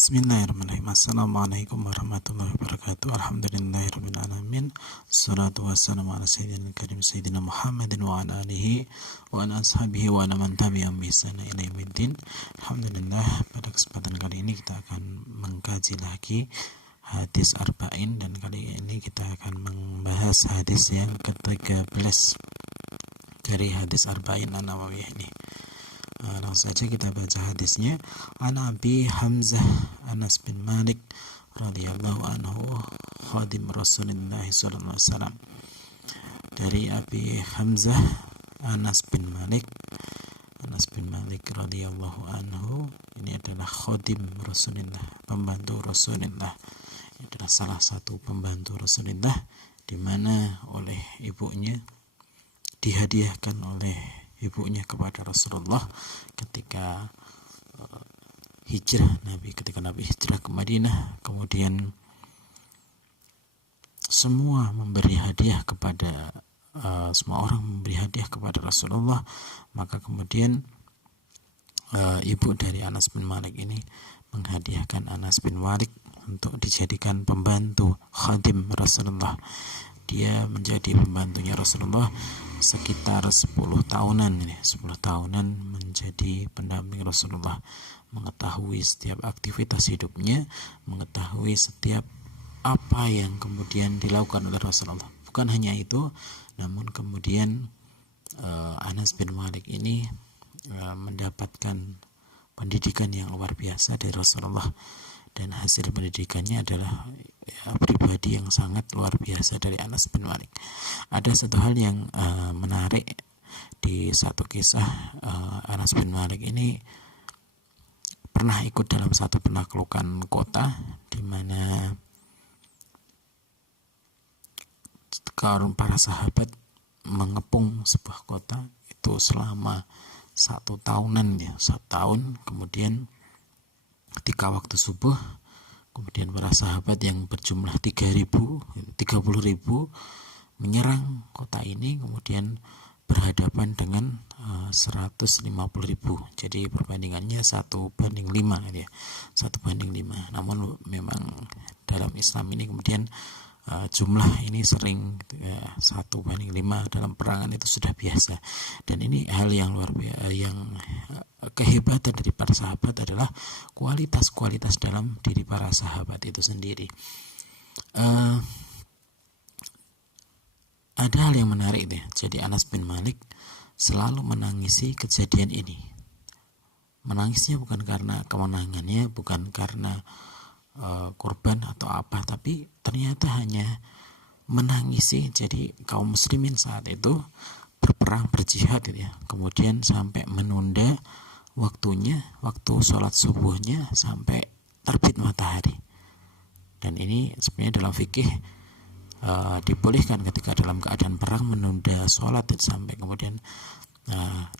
Bismillahirrahmanirrahim. Assalamualaikum warahmatullahi wabarakatuh. Alhamdulillahirabbil alamin. Wassalatu wassalamu ala sayyidina karim sayyidina Muhammadin wa ala alihi wa ala ashabihi wa ala man tabi'ahum bi ihsan ila yaumiddin. Alhamdulillah, pada kesempatan kali ini kita akan mengkaji lagi hadis arba'in, dan kali ini kita akan membahas hadis yang ke-13 dari hadis arba'in an-Nawawiyah ini. Langsung saja kita baca hadisnya. An Abi Hamzah Anas bin Malik radhiyallahu anhu, khadim Rasulullah sallallahu alaihi wasallam. Dari Abi Hamzah Anas bin Malik radhiyallahu anhu, ini adalah khadim Rasulullah, pembantu Rasulullah. Ini adalah salah satu pembantu Rasulullah, di mana oleh ibunya, dihadiahkan oleh ibunya kepada Rasulullah ketika ketika Nabi hijrah ke Madinah. Kemudian semua memberi hadiah kepada semua orang memberi hadiah kepada Rasulullah. Maka kemudian ibu dari Anas bin Malik ini menghadiahkan Anas bin Malik untuk dijadikan pembantu khadim Rasulullah. Dia menjadi pembantunya Rasulullah sekitar 10 tahunan menjadi pendamping Rasulullah, mengetahui setiap aktivitas hidupnya, mengetahui setiap apa yang kemudian dilakukan oleh Rasulullah. Bukan hanya itu, namun kemudian Anas bin Malik ini mendapatkan pendidikan yang luar biasa dari Rasulullah, dan hasil pendidikannya adalah pribadi yang sangat luar biasa dari Anas bin Malik. Ada satu hal yang menarik di satu kisah. Anas bin Malik ini pernah ikut dalam satu penaklukan kota, di mana kaum para sahabat mengepung sebuah kota itu selama 1 tahunan, 1 tahun. Kemudian ketika waktu subuh, kemudian para sahabat yang berjumlah 30.000 menyerang kota ini, kemudian berhadapan dengan 150.000. Jadi perbandingannya 1:5 ya, 1:5. Namun memang dalam Islam ini kemudian jumlah ini sering 1:5 dalam perangan itu sudah biasa. Dan ini hal yang luar biasa, yang kehebatan dari para sahabat adalah kualitas-kualitas dalam diri para sahabat itu sendiri. Ada hal yang menarik deh. Jadi Anas bin Malik selalu menangisi kejadian ini. Menangisnya bukan karena kemenangannya, bukan karena korban atau apa, tapi ternyata hanya menangisi. Jadi kaum muslimin saat itu berperang, berjihad gitu ya, kemudian sampai menunda waktu sholat subuhnya sampai terbit matahari. Dan ini sebenarnya dalam fikih dibolehkan ketika dalam keadaan perang menunda sholat sampai kemudian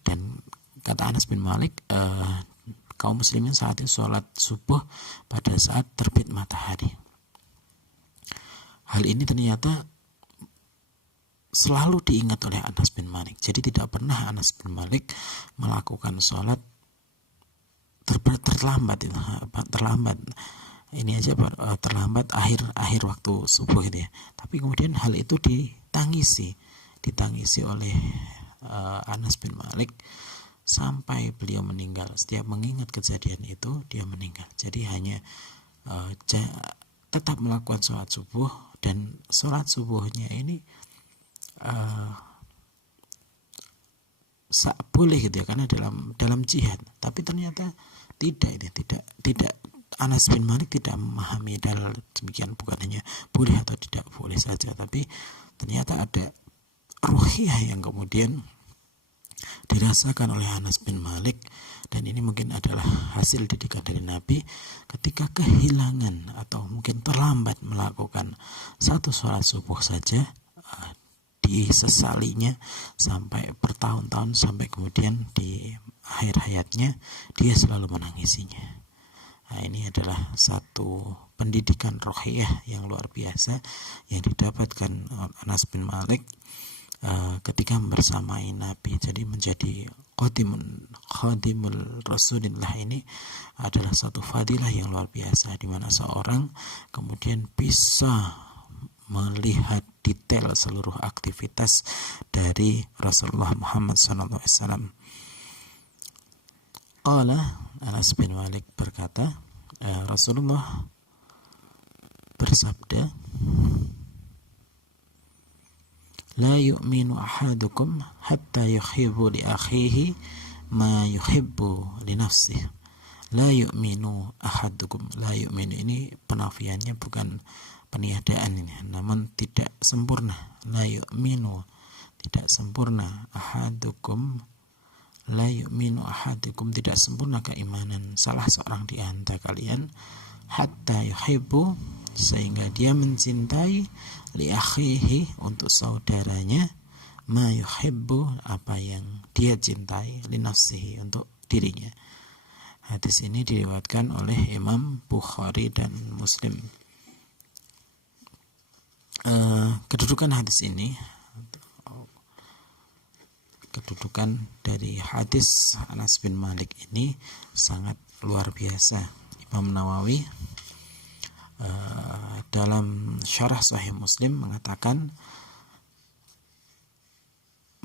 dan kata Anas bin Malik, kaum muslimin saat itu sholat subuh pada saat terbit matahari. Hal ini ternyata selalu diingat oleh Anas bin Malik. Jadi tidak pernah Anas bin Malik melakukan sholat terlambat. Ini aja terlambat akhir waktu subuh gitu ya. Tapi kemudian hal itu ditangisi oleh Anas bin Malik sampai beliau meninggal. Setiap mengingat kejadian itu dia meninggal. Jadi hanya tetap melakukan sholat subuh, dan sholat subuhnya ini boleh gitu ya, karena dalam jihad. Tapi ternyata tidak Anas bin Malik tidak memahami dalil demikian. Bukan hanya boleh atau tidak boleh saja, tapi ternyata ada ruhiyah yang kemudian dirasakan oleh Anas bin Malik. Dan ini mungkin adalah hasil didikan dari Nabi. Ketika kehilangan atau mungkin terlambat melakukan satu sholat subuh saja, disesalinya sampai bertahun-tahun, sampai kemudian di akhir hayatnya dia selalu menangisinya. Nah, ini adalah satu pendidikan rohiyah yang luar biasa yang didapatkan Anas bin Malik ketika bersamai Nabi. Jadi menjadi khadimul Rasulillah ini adalah satu fadilah yang luar biasa, di mana seorang kemudian bisa melihat detail seluruh aktivitas dari Rasulullah Muhammad SAW. Qala, Anas bin Malik berkata, Rasulullah bersabda, la yu'minu ahadukum hatta yuhibbu li akhihi ma yuhibbu li nafsihi. La yu'minu ahadukum. La yu'minu ini penafiannya, bukan peniadaan ini, namun tidak sempurna. La yu'minu, tidak sempurna. Ahadukum, la yu'minu ahadukum, tidak sempurna keimanan salah seorang di antara kalian, hatta yuhibbu, sehingga dia mencintai, li akhihi, untuk saudaranya, ma yuhibbu, apa yang dia cintai, li nafsihi, untuk dirinya. Hadis ini diriwayatkan oleh Imam Bukhari dan Muslim. Kedudukan hadis ini, kedudukan dari hadis Anas bin Malik ini sangat luar biasa. Imam Nawawi dalam syarah Sahih Muslim mengatakan,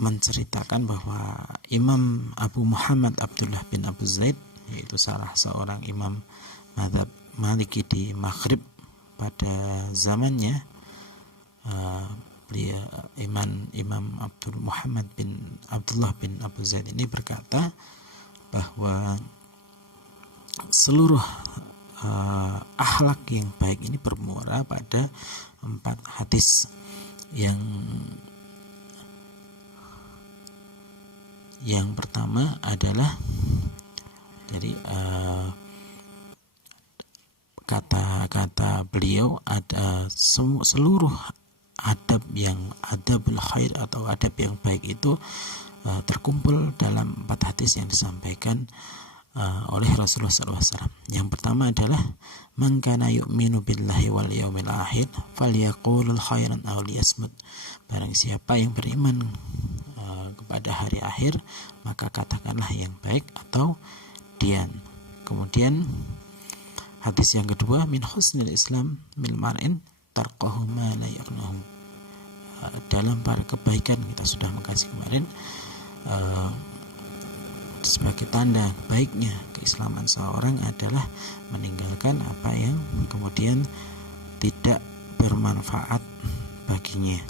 menceritakan bahwa Imam Abu Muhammad Abdullah bin Abu Zaid, yaitu salah seorang imam mazhab Maliki di Maghrib pada zamannya, beliau Imam Abdul Muhammad bin Abdullah bin Abu Zaid ini berkata bahwa seluruh akhlak yang baik ini bermuara pada 4 hadis. Yang pertama adalah dari kata beliau, ada seluruh adabul khair atau adab yang baik itu terkumpul dalam 4 hadis yang disampaikan oleh Rasulullah SAW. Yang pertama adalah, man kana yu'minu billahi wal yawmil akhir falyaqulul khairan aw liyasmut. Barang siapa yang beriman kepada hari akhir, maka katakanlah yang baik atau diam. Kemudian hadis yang kedua, min husnil islam mil mar'in tarqahu ma la yaqnahu. Dalam para kebaikan, kita sudah mengkaji kemarin, sebagai tanda baiknya keislaman seorang adalah meninggalkan apa yang kemudian tidak bermanfaat baginya.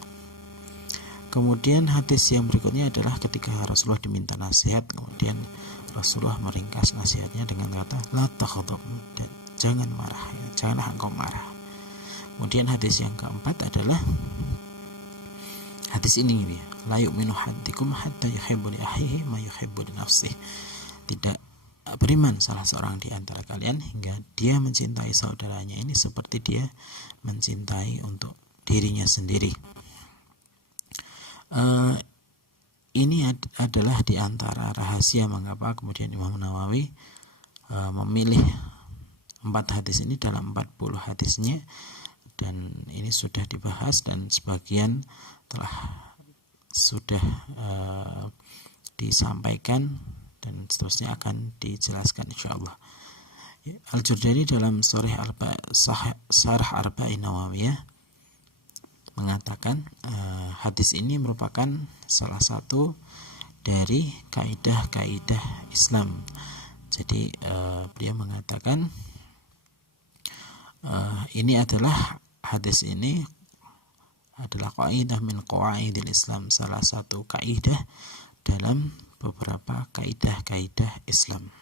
Kemudian hadis yang berikutnya adalah ketika Rasulullah diminta nasihat, kemudian Rasulullah meringkas nasihatnya dengan kata la taghdab, dan jangan marah, janganlah engkau marah. Kemudian hadis yang keempat adalah hadis ini, la yu'minu ahadukum hatta yuhibbu li akhihi ma yuhibbu li nafsihi. Tidak beriman salah seorang di antara kalian hingga dia mencintai saudaranya ini seperti dia mencintai untuk dirinya sendiri. Ini adalah di antara rahasia mengapa kemudian Imam Nawawi memilih 4 hadis ini dalam 40 hadisnya, dan ini sudah dibahas dan sebagian sudah disampaikan dan seterusnya akan dijelaskan insyaallah. Al-Jurdani dalam Syarah Arba'in Nawawiyah mengatakan hadis ini merupakan salah satu dari kaidah-kaidah Islam. Jadi beliau mengatakan hadis ini adalah kaidah min qawaidil Islam, salah satu kaidah dalam beberapa kaidah-kaidah Islam.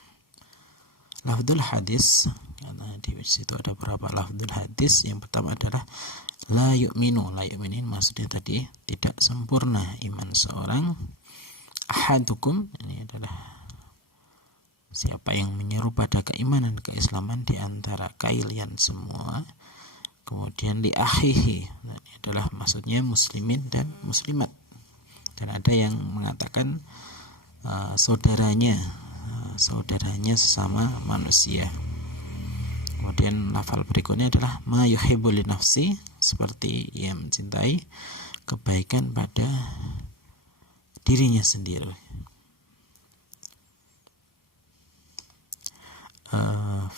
Lafdzul hadis, karena di situ ada beberapa lafdzul hadis. Yang pertama adalah la yu'minu. La yu'minin maksudnya tadi tidak sempurna iman seorang. Ahadukum, ini adalah siapa yang menyeru pada keimanan keislaman di antara kalian semua. Kemudian li akhihi, nah, ini adalah maksudnya muslimin dan muslimat. Dan ada yang mengatakan saudaranya sesama manusia. Kemudian lafal berikutnya adalah ma yuhibbu li nafsi, seperti ia mencintai kebaikan pada dirinya sendiri.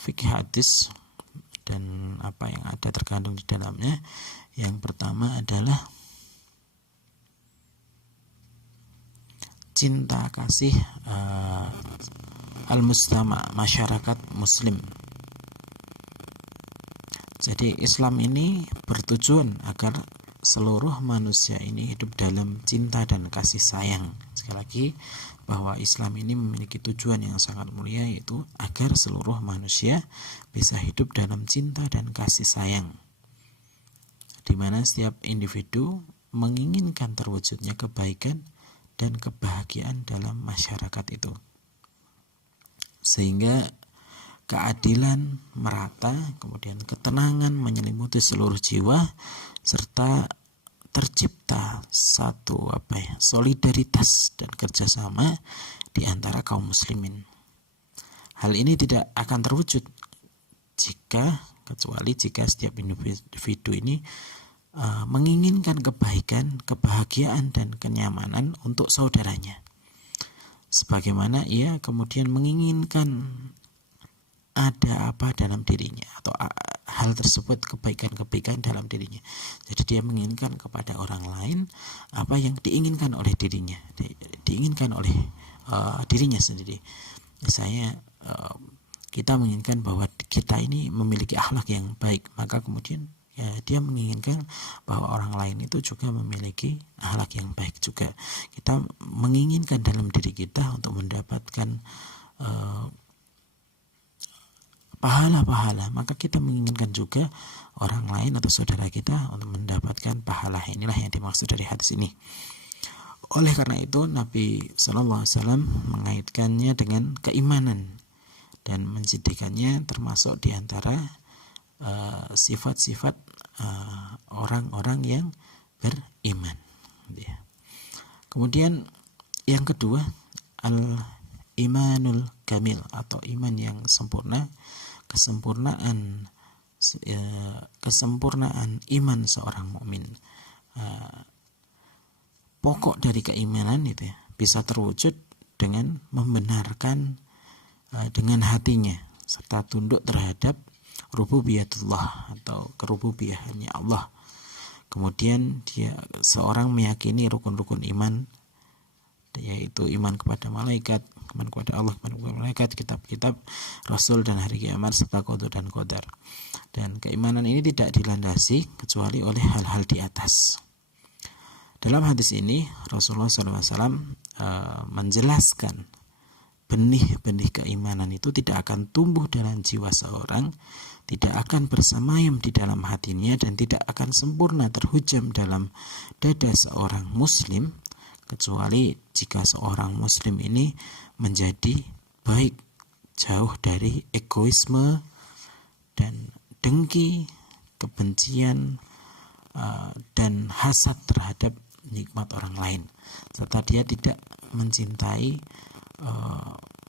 fikih hadis dan apa yang ada terkandung di dalamnya. Yang pertama adalah cinta kasih al-mujtama, masyarakat muslim. Jadi Islam ini bertujuan agar seluruh manusia ini hidup dalam cinta dan kasih sayang. Sekali lagi, bahwa Islam ini memiliki tujuan yang sangat mulia, yaitu agar seluruh manusia bisa hidup dalam cinta dan kasih sayang, di mana setiap individu menginginkan terwujudnya kebaikan dan kebahagiaan dalam masyarakat itu, sehingga keadilan merata, kemudian ketenangan menyelimuti seluruh jiwa, serta tercipta satu solidaritas dan kerjasama di antara kaum muslimin. Hal ini tidak akan terwujud kecuali jika setiap individu ini menginginkan kebaikan, kebahagiaan, dan kenyamanan untuk saudaranya, sebagaimana ia kemudian menginginkan ada apa dalam dirinya, atau hal tersebut kebaikan-kebaikan dalam dirinya. Jadi dia menginginkan kepada orang lain apa yang diinginkan oleh dirinya, diinginkan oleh dirinya sendiri. Misalnya kita menginginkan bahwa kita ini memiliki akhlak yang baik, maka kemudian dia menginginkan bahwa orang lain itu juga memiliki akhlak yang baik juga. Kita menginginkan dalam diri kita untuk mendapatkan pahala-pahala, maka kita menginginkan juga orang lain atau saudara kita untuk mendapatkan pahala. Inilah yang dimaksud dari hadis ini. Oleh karena itu Nabi SAW mengaitkannya dengan keimanan dan menjadikannya termasuk di antara sifat-sifat orang-orang yang beriman. Kemudian yang kedua, al-imanul kamil, atau iman yang sempurna, kesempurnaan iman seorang mukmin. Pokok dari keimanan itu bisa terwujud dengan membenarkan dengan hatinya serta tunduk terhadap rububiyatullah atau kerububiyahannya Allah. Kemudian seorang meyakini rukun-rukun iman, yaitu iman kepada malaikat, iman kepada Allah, iman kepada malaikat, kitab-kitab, rasul, dan hari kiamat, serta qada dan qadar. Dan keimanan ini tidak dilandasi kecuali oleh hal-hal di atas. Dalam hadis ini Rasulullah SAW menjelaskan benih-benih keimanan itu tidak akan tumbuh dalam jiwa seorang, tidak akan bersemayam di dalam hatinya, dan tidak akan sempurna terhujam dalam dada seorang muslim, kecuali jika seorang muslim ini menjadi baik, jauh dari egoisme dan dengki, kebencian, dan hasad terhadap nikmat orang lain, serta dia tidak mencintai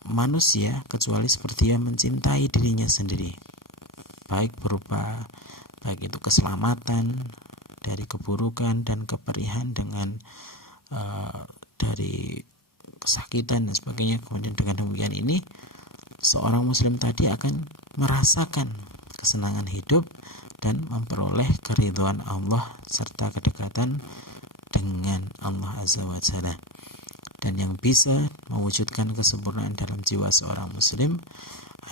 manusia kecuali seperti dia mencintai dirinya sendiri, baik itu keselamatan dari keburukan dan keperihan, dengan dari kesakitan dan sebagainya. Kemudian dengan demikian ini seorang muslim tadi akan merasakan kesenangan hidup dan memperoleh keridhaan Allah serta kedekatan dengan Allah Azza wa Jalla. Dan yang bisa mewujudkan kesempurnaan dalam jiwa seorang muslim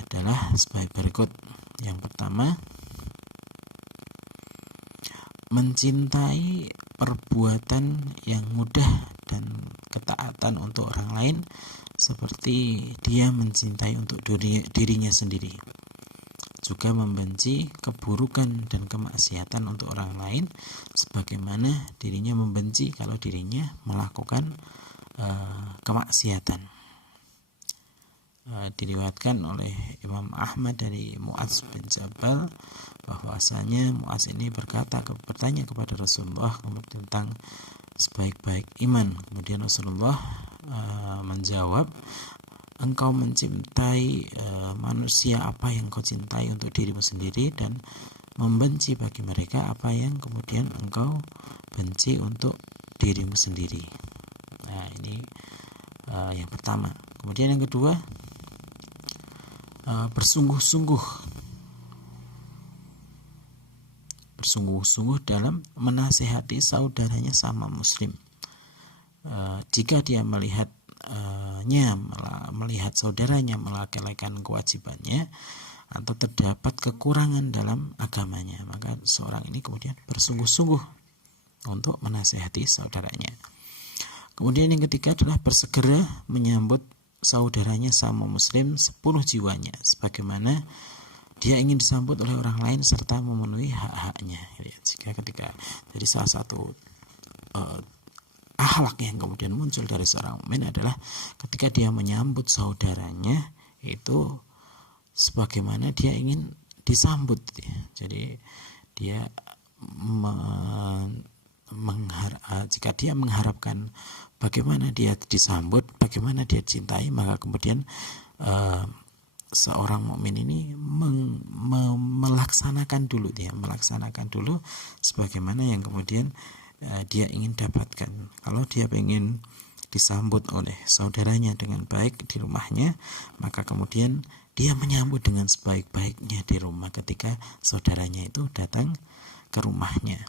adalah sebagai berikut. Yang pertama, mencintai perbuatan yang mudah dan ketaatan untuk orang lain seperti dia mencintai untuk dirinya sendiri. Juga membenci keburukan dan kemaksiatan untuk orang lain sebagaimana dirinya membenci kalau dirinya melakukan kemaksiatan. Diriwayatkan oleh Imam Ahmad dari Mu'adz bin Jabal bahwasanya Mu'adz ini bertanya kepada Rasulullah tentang sebaik-baik iman. Kemudian Rasulullah menjawab, engkau mencintai manusia apa yang kau cintai untuk dirimu sendiri, dan membenci bagi mereka apa yang kemudian engkau benci untuk dirimu sendiri. Nah, ini yang pertama. Kemudian yang kedua, bersungguh-sungguh dalam menasihati saudaranya sama muslim. Jika dia melihat saudaranya melalaikan kewajibannya atau terdapat kekurangan dalam agamanya, maka seorang ini kemudian bersungguh-sungguh untuk menasihati saudaranya. Kemudian yang ketiga adalah bersegera menyambut saudaranya sama muslim sepenuh jiwanya, sebagaimana dia ingin disambut oleh orang lain serta memenuhi hak-haknya. Jadi salah satu akhlak yang kemudian muncul dari seorang mukmin adalah ketika dia menyambut saudaranya itu sebagaimana dia ingin disambut. Jadi dia jika dia mengharapkan bagaimana dia disambut, bagaimana dia cintai, maka kemudian seorang mukmin ini melaksanakan dulu sebagaimana yang kemudian dia ingin dapatkan. Kalau dia ingin disambut oleh saudaranya dengan baik di rumahnya, maka kemudian dia menyambut dengan sebaik-baiknya di rumah ketika saudaranya itu datang ke rumahnya.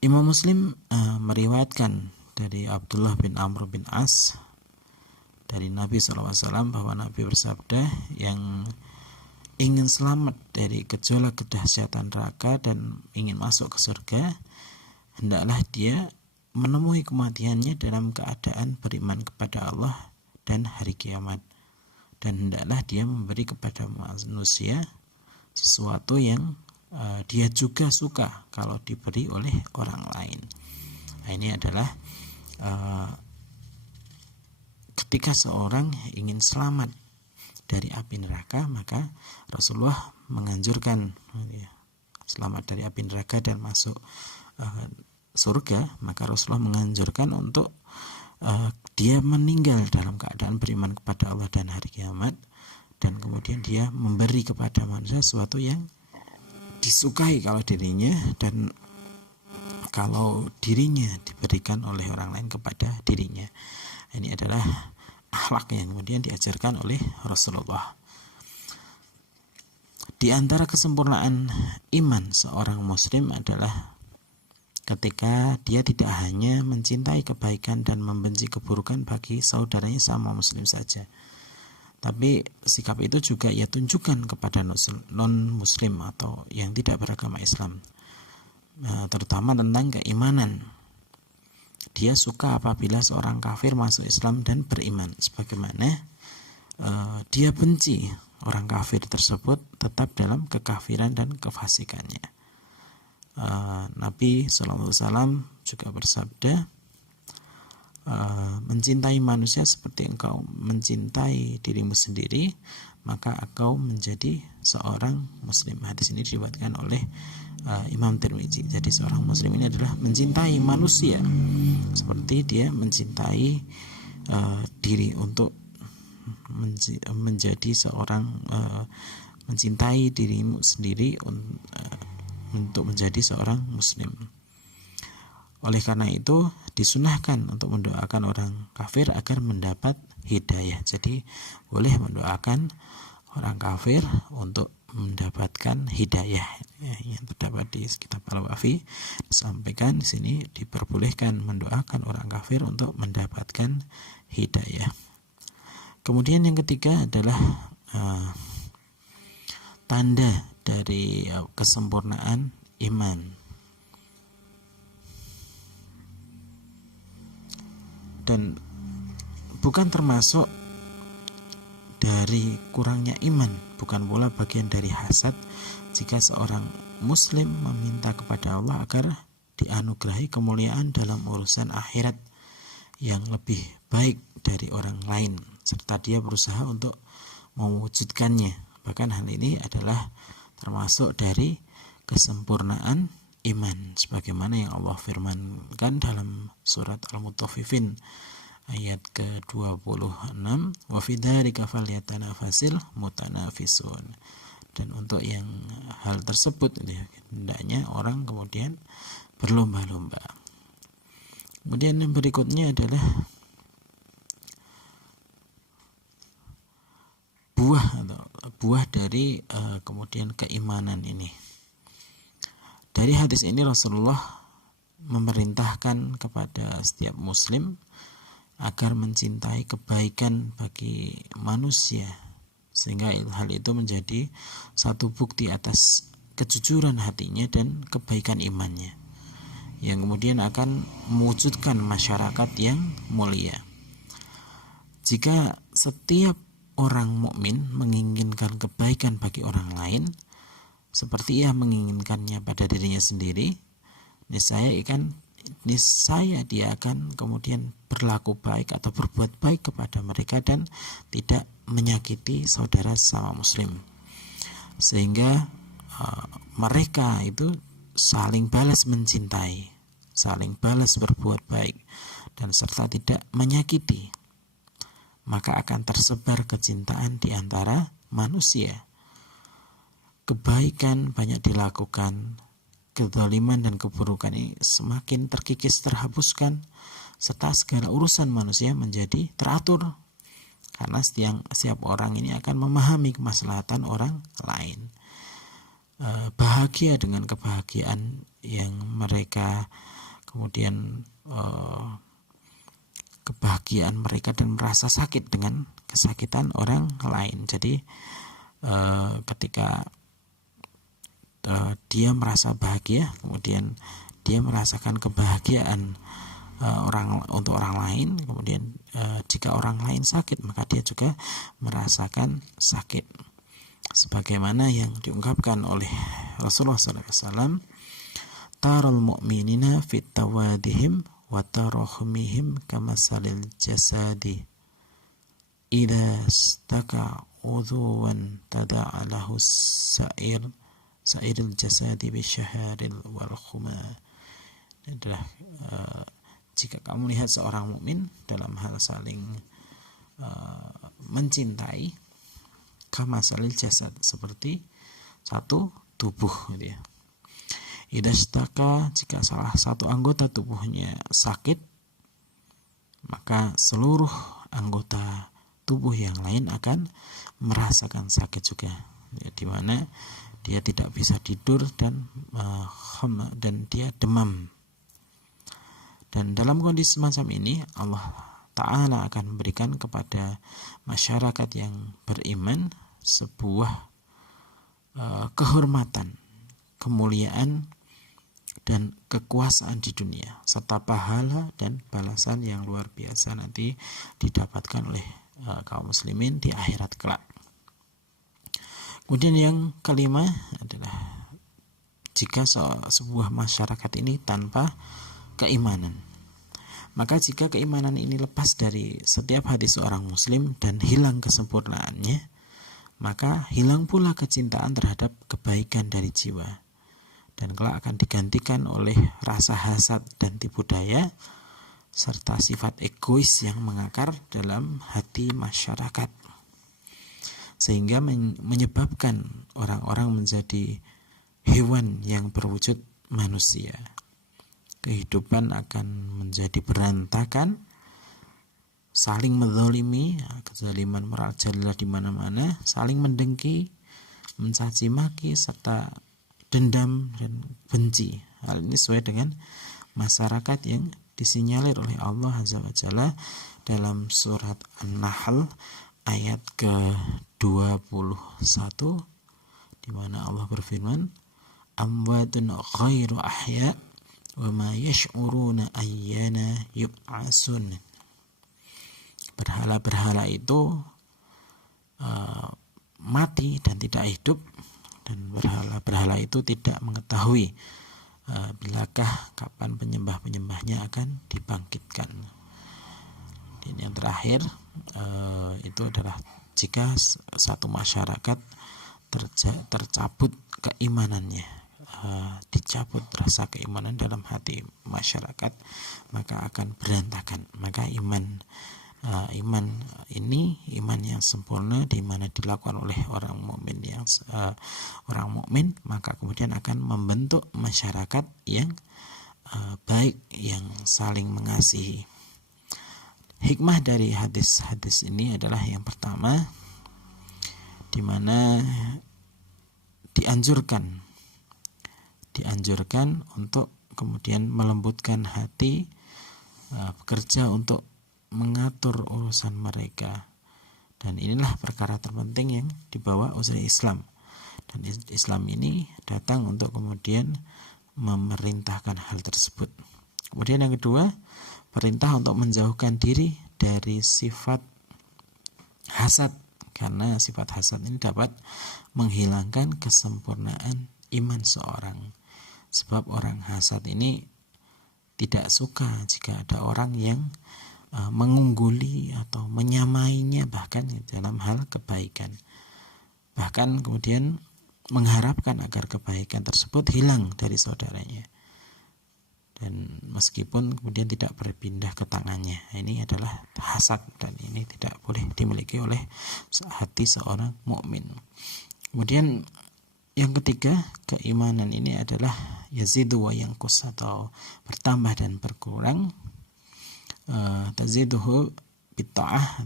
Imam Muslim meriwayatkan dari Abdullah bin Amr bin As dari Nabi SAW bahwa Nabi bersabda, yang ingin selamat dari gejolak kedahsyatan neraka dan ingin masuk ke surga, hendaklah dia menemui kematiannya dalam keadaan beriman kepada Allah dan hari kiamat, dan hendaklah dia memberi kepada manusia sesuatu yang dia juga suka kalau diberi oleh orang lain. Nah, ini adalah ketika seorang ingin selamat dari api neraka, maka Rasulullah menganjurkan selamat dari api neraka dan masuk surga, maka Rasulullah menganjurkan untuk dia meninggal dalam keadaan beriman kepada Allah dan hari kiamat, dan kemudian dia memberi kepada manusia sesuatu yang disukai kalau dirinya, dan kalau dirinya diberikan oleh orang lain kepada dirinya. Ini adalah akhlak yang kemudian diajarkan oleh Rasulullah. Di antara kesempurnaan iman seorang muslim adalah ketika dia tidak hanya mencintai kebaikan dan membenci keburukan bagi saudaranya sama muslim saja, tapi sikap itu juga ia tunjukkan kepada non-muslim atau yang tidak beragama Islam, terutama tentang keimanan. Dia suka apabila seorang kafir masuk Islam dan beriman, sebagaimana dia benci orang kafir tersebut tetap dalam kekafiran dan kefasikannya. Nabi SAW juga bersabda, mencintai manusia seperti engkau mencintai dirimu sendiri, maka engkau menjadi seorang muslim. Hadis ini diriwayatkan oleh Imam Tirmidzi. Jadi seorang muslim ini adalah mencintai manusia seperti dia mencintai diri, untuk menjadi seorang mencintai dirimu sendiri untuk menjadi seorang muslim. Oleh karena itu disunahkan untuk mendoakan orang kafir agar mendapat hidayah. Jadi boleh mendoakan orang kafir untuk mendapatkan hidayah, yang terdapat di kitab Al-Wafi disampaikan di sini diperbolehkan mendoakan orang kafir untuk mendapatkan hidayah. Kemudian yang ketiga adalah tanda dari kesempurnaan iman. Dan bukan termasuk dari kurangnya iman, bukan pula bagian dari hasad jika seorang muslim meminta kepada Allah agar dianugerahi kemuliaan dalam urusan akhirat yang lebih baik dari orang lain, serta dia berusaha untuk mewujudkannya. Bahkan hal ini adalah termasuk dari kesempurnaan iman, sebagaimana yang Allah firmankan dalam surat Al-Mutaffifin ayat ke-26, wa fi dzalika falyatanafasil mutanafisun. Dan untuk yang hal tersebut hendaknya orang kemudian berlomba-lomba. Kemudian yang berikutnya adalah buah buah dari kemudian keimanan ini. Dari hadis ini Rasulullah memerintahkan kepada setiap muslim agar mencintai kebaikan bagi manusia, sehingga hal itu menjadi satu bukti atas kejujuran hatinya dan kebaikan imannya, yang kemudian akan mewujudkan masyarakat yang mulia. Jika setiap orang mukmin menginginkan kebaikan bagi orang lain seperti ia menginginkannya pada dirinya sendiri, niscaya dia akan kemudian berlaku baik atau berbuat baik kepada mereka dan tidak menyakiti saudara sama muslim, sehingga mereka itu saling balas mencintai, saling balas berbuat baik, dan serta tidak menyakiti. Maka akan tersebar kecintaan di antara manusia. Kebaikan banyak dilakukan, kezaliman dan keburukan ini semakin terkikis terhapuskan, serta segala urusan manusia menjadi teratur, karena setiap orang ini akan memahami kemaslahatan orang lain. Bahagia dengan kebahagiaan yang mereka kemudian kebahagiaan mereka, dan merasa sakit dengan kesakitan orang lain. Jadi ketika dia merasa bahagia, kemudian dia merasakan kebahagiaan untuk orang lain, kemudian jika orang lain sakit maka dia juga merasakan sakit, sebagaimana yang diungkapkan oleh Rasulullah SAW, taral mu'minina fit tawadihim wa tarahumihim kamasalil jasadi idza staka udhuwan tada'a lahu sa'iril jasadi bisyaharil wal khuma. Adalah jika kamu lihat seorang mukmin dalam hal saling mencintai, kamasalil jasad, seperti satu tubuh gitu ya. Idastaka, jika salah satu anggota tubuhnya sakit, maka seluruh anggota tubuh yang lain akan merasakan sakit juga, ya, di mana dia tidak bisa tidur dan dia demam. Dan dalam kondisi semacam ini Allah Ta'ala akan memberikan kepada masyarakat yang beriman sebuah kehormatan, kemuliaan, dan kekuasaan di dunia, serta pahala dan balasan yang luar biasa nanti didapatkan oleh kaum muslimin di akhirat kelak. Kemudian yang kelima adalah jika sebuah masyarakat ini tanpa keimanan, maka jika keimanan ini lepas dari setiap hati seorang muslim dan hilang kesempurnaannya, maka hilang pula kecintaan terhadap kebaikan dari jiwa, dan kelak akan digantikan oleh rasa hasad dan tipu daya serta sifat egois yang mengakar dalam hati masyarakat, sehingga menyebabkan orang-orang menjadi hewan yang berwujud manusia. Kehidupan akan menjadi berantakan, saling menzalimi, kezaliman merajalela di mana-mana, saling mendengki, mencaci maki, serta dendam dan benci. Hal ini sesuai dengan masyarakat yang disinyalir oleh Allah Azza wa Jalla dalam surat An-Nahl ayat ke-21, di mana Allah berfirman, amwatun ghairu ahya wa ma yash'uruna ayyana yub'atsun. Berhala-berhala itu mati dan tidak hidup, dan berhala-berhala itu tidak mengetahui bilakah kapan penyembah-penyembahnya akan dibangkitkan. Dan yang terakhir itu adalah jika satu masyarakat tercabut keimanannya, dicabut rasa keimanan dalam hati masyarakat, maka akan berantakan. Maka iman ini iman yang sempurna, di mana dilakukan oleh orang mukmin, maka kemudian akan membentuk masyarakat yang baik, yang saling mengasihi. Hikmah dari hadis-hadis ini adalah yang pertama, di mana dianjurkan untuk kemudian melembutkan hati, bekerja untuk mengatur urusan mereka. Dan inilah perkara terpenting yang dibawa oleh Islam. Dan Islam ini datang untuk kemudian memerintahkan hal tersebut. Kemudian yang kedua, perintah untuk menjauhkan diri dari sifat hasad, karena sifat hasad ini dapat menghilangkan kesempurnaan iman seorang. Sebab orang hasad ini tidak suka jika ada orang yang mengungguli atau menyamainya bahkan dalam hal kebaikan. Bahkan kemudian mengharapkan agar kebaikan tersebut hilang dari saudaranya. Dan meskipun kemudian tidak berpindah ke tangannya. Ini adalah hasad dan ini tidak boleh dimiliki oleh hati seorang mukmin. Kemudian yang ketiga, keimanan ini adalah yazidu wa yanqus, atau bertambah dan berkurang. Taziduhu bitta'ah,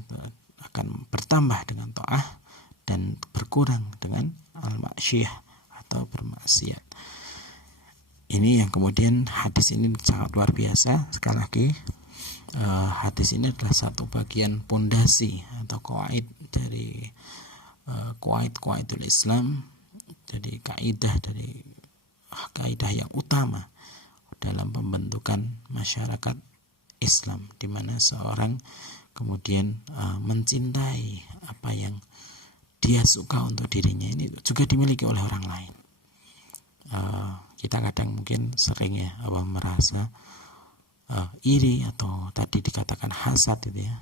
akan bertambah dengan ta'ah dan berkurang dengan al-ma'syiyah atau bermaksiat. Ini yang kemudian hadis ini sangat luar biasa. Sekali lagi, hadis ini adalah satu bagian pondasi atau qawaid dari qawaidul Islam, jadi kaidah yang utama dalam pembentukan masyarakat Islam, di mana seorang kemudian mencintai apa yang dia suka untuk dirinya ini juga dimiliki oleh orang lain. Kita kadang mungkin sering ya merasa iri atau tadi dikatakan hasad gitu ya,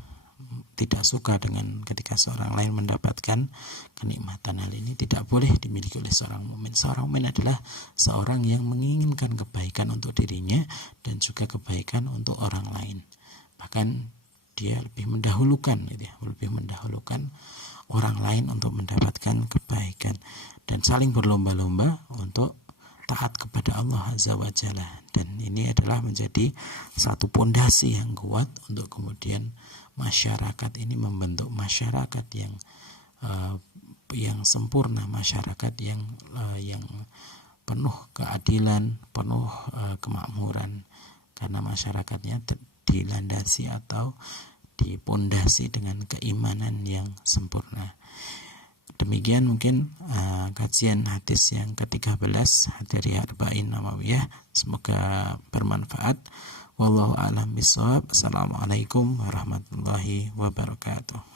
tidak suka dengan ketika seorang lain mendapatkan kenikmatan. Hal ini tidak boleh dimiliki oleh seorang mukmin. Seorang mukmin adalah seorang yang menginginkan kebaikan untuk dirinya dan juga kebaikan untuk orang lain. Bahkan dia lebih mendahulukan orang lain untuk mendapatkan kebaikan, dan saling berlomba-lomba untuk taat kepada Allah Azza wa Jalla. Dan ini adalah menjadi satu pondasi yang kuat untuk kemudian masyarakat ini membentuk masyarakat yang sempurna, masyarakat yang penuh keadilan, penuh kemakmuran, karena masyarakatnya dilandasi atau dipondasi dengan keimanan yang sempurna. Demikian mungkin kajian hadis yang ke-13 dari Arba'in Nawawiyah. Semoga bermanfaat. Wallahu a'lam bishawab. Assalamualaikum warahmatullahi wabarakatuh.